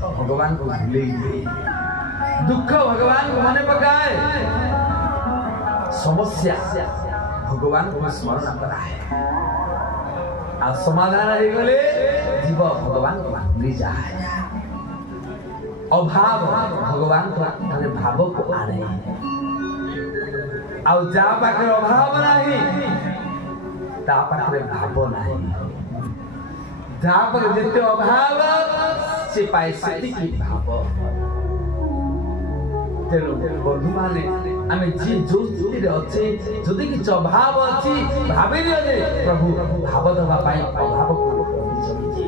भगवान को भूले दुख भगवान को मन पकाए समस्या भगवान को स्मरण कराए आ समाधान हो गले जीव भगवान को भूली जाए अभाव भगवान को माने भाव को आने आ जा पाखे अभाव नहीं ता पाखे भाव नहीं जहाँ पर जिते अभाव से पाए सेति की भाव तेरो बंधु माने आमे जी जो स्थिति रे अछि जदि कि अभाव अछि भाबे रे जे प्रभु भाव दवा पाई अभाव को चली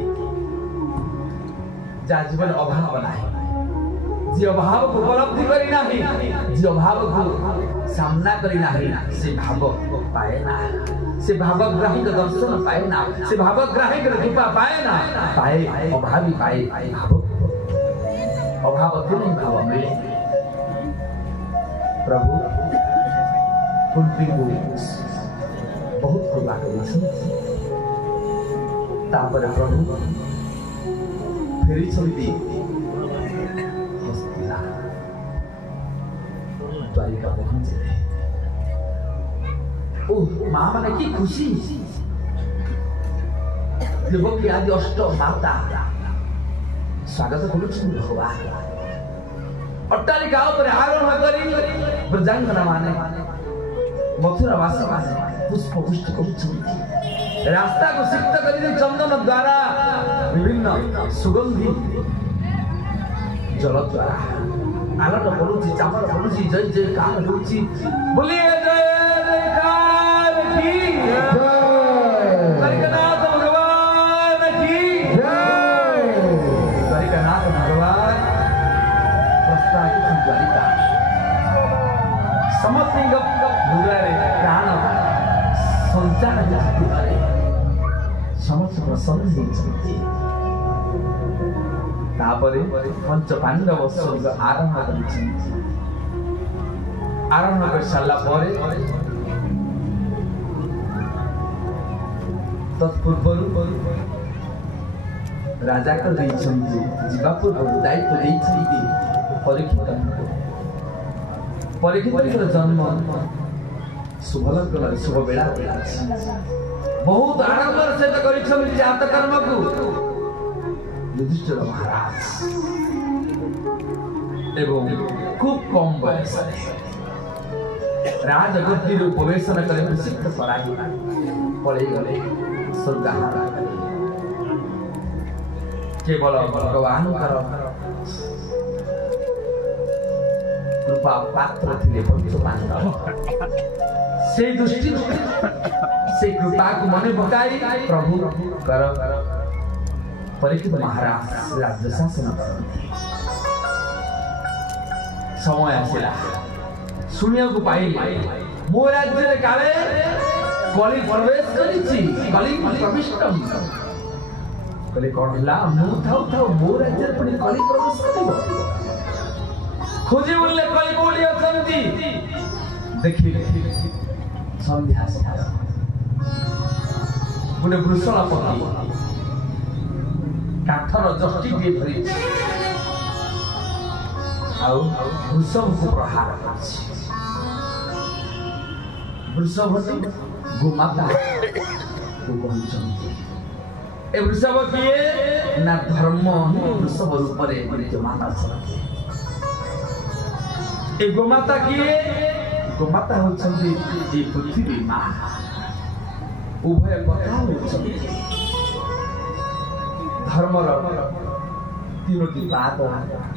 जा जीवन अभाव नाही जी अभाव को उपलब्धि करी नाही जी अभाव को सामना करी नाही से भाव पाए ना से भावग्राही का दर्शन पाए ना से भावग्राही का कृपा पाए ना पाए अभावी पाए भाव अभाव थे नहीं भाव मिले प्रभु कुंती को बहुत कृपा करी तापर प्रभु फेरी चलती हस्तिला द्वारिका पहुंचे माँ माने की खुशी देवकी आदि अष्ट माता स्वागत करुछन् भगवान अट्टालिका ऊपर आरोहण करी ब्रजांगना माने मथुरा वासी माने पुष्प पुष्ट करुछन् रास्ता को सिक्त करी चंदन द्वारा विभिन्न सुगंधी जल द्वारा आलट पड़ुछि चामर पड़ुछि जय जय कार होछि बोलिए जय द्वारिकानाथ भगवान की जय द्वारिकानाथ भगवान प्रस्तावित द्वारिका समस्त हृदय प्राण संचार करे समस्त प्रसन्न होती तापरे पंच पांडव स्वर्ग आरंभ करिछि आरंभ कर साला परे तत्पूर्व राजा को जीवा पूर्व दायित्व परीक्षित जन्म शुभ लग्न शुभ बेला बहुत आडंबर सहित जात कर्म को युधिष्ठिर महाराज एवं खूब कम बयस राजगद्दी उपवेशन करे प्रसिद्ध पराई पड़े गले स्वर्ग केवल भगवान कृपा पात्र थे से दृष्टि से कृपा को मन पकाई प्रभु कर परीक्षित महाराज राज्य शासन समय आसला सुनिया को पाई मो राज्य काले कली प्रवेश करिछि कली प्रविष्टम कली कहला मु थाउ थाउ मो राज्य पुनी कली प्रवेश करिवो खोजे बोलले कली कोडी अछंती देखि संध्या समय गुडे वृषण पति काठर जष्टि दिए धरि आउ वृषभ को प्रहार करछि वृषभ गोमाता को कहउछन्ति ए वृषभ किए ना धर्म वृषभ रूप रे विद्यमान अछि ए गोमाता किए गोमाता होछन्ति जे पृथ्वी मां उभय कथा होछन्ति धर्मर तीनोटी पाद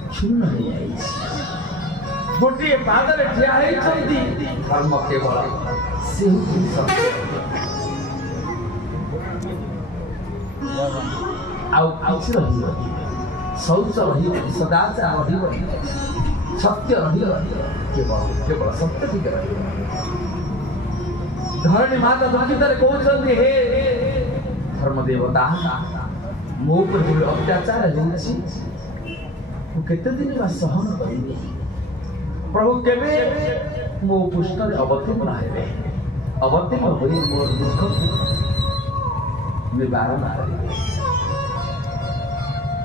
क्षुण्ण हो जाइछि गोटे पाद रे ठिया होछन्ति धर्म केवल से आउ किछ रहिबो शौच रहिबो सदाचार रहिबो सत्य रहिबो केवल सत्य ठीक रहिबो धरणी माता दुखितरे कहउछन्ति हे धर्म देवता मो पर अत्याचार होछि केते दिन बा सहन करिबे प्रभु केबे मो पुष्ट अवतीर्ण हेबे अवतीर्ण होई मोर दुख निवारण करिबे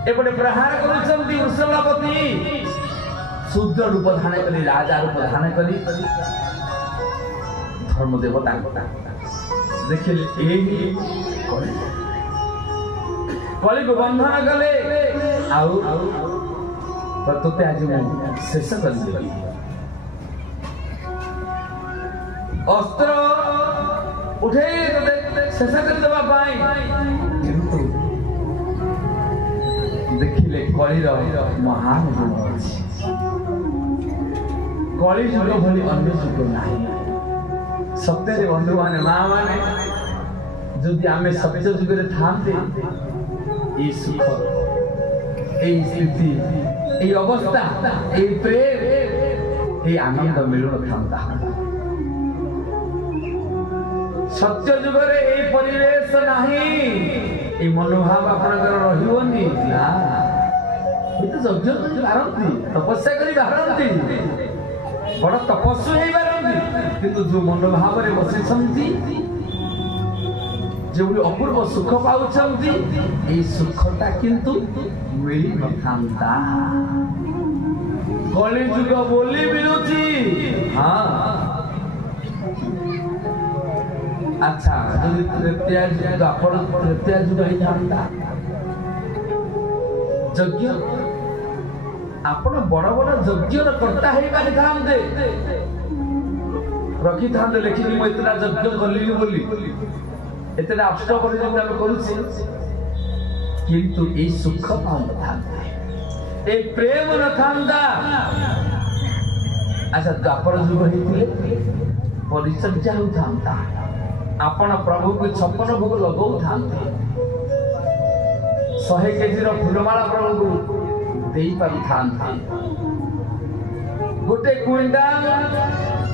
एपटे प्रहार करुछन्ति वृषभापति शूद्र रूप धारण करी राजा रूप धारण करी धर्म देवता देखिले एही कली को बंधन कले आउ तोते आज शेष कर अस्त्र उठे शेष कर देवा किंतु देखिले कलिर महान गुण अछि कली जुग भली अन्य जुग नाही सत्य बंधु माने माँ माने जदि आमे सत्य जुग रे थांते ए सुख ए स्थिति ए अवस्था ए प्रेम ए आनंद मिलु न थांता सत्य जुग रे ए परिवेश नाही ए मनोभाव आपनकर रहिवनी ना ए तो यज्ञ करि बारंती तपस्या करि बारंती बड़ तपस्वी हे बारंती किंतु जो मनोभाव रे बसिछंती जो अपूर्व सुख पाउछंती ए सुखटा किंतु मिली न थांता कली जुग बोली मिलुची हां अच्छा यदि तृतीया जुग आपण तृतीया जुग ही थांता यज्ञ आपण बड़ बड़ यज्ञ कर्ता हे पारि थांते रखी थांते लेखि मो इतना यज्ञ करली बोली इतना अष्टपहरी जब हम करूछे किंतु ए सुख पाउ न थांता ए प्रेम न थांता अच्छा द्वापर जुग हेतिले परिचर्या हो थांता आपण प्रभु को 56 भोग लगौ थांते 100 केजी रो फुलमाला प्रभु को देई पारि थांते गोटे क्विंटाल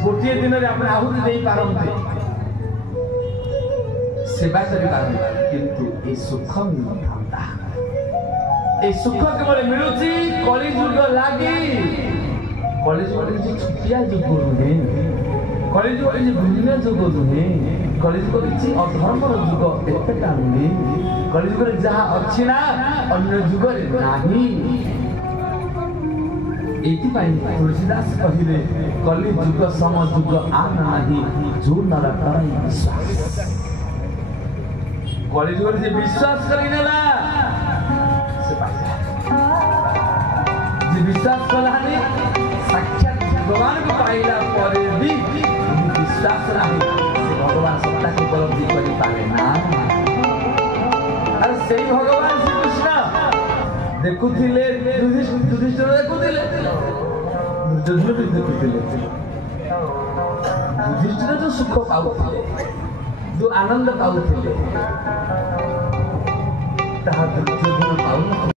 गोटे दिन रे आपण आहुति देई पारंते सेवा करि पारंते किंतु ए सुख मिल थांता ए सुख केवल मिलुची कली जुग लागि कली जुग जे छुटिया जुग नुहे कली जुग जे बुझिना जुग नुहे कली जुग जे अधर्मर जुग एतेटा नुहे कली जुग रे जहा अछि ना अन्य जुग रे नाही एति पाई तुलसीदास कहिले कली जुग सम जुग आ नाही जो नर करई विश्वास कली जुग जे विश्वास करि नेला से पाइला जे विश्वास कलानी साक्षात भगवान को पाइला पर भी विश्वास नाही से भगवान सत्ता को उपलब्धि करि पाले ना अरे सेही भगवान श्री कृष्ण देखुथिले युधिष्ठिर देखुथिले दुर्योधन भी देखुथिले युधिष्ठिर जो सुख पाउथिले जो आनंद पाउथिले ताहा दुर्योधन पाउ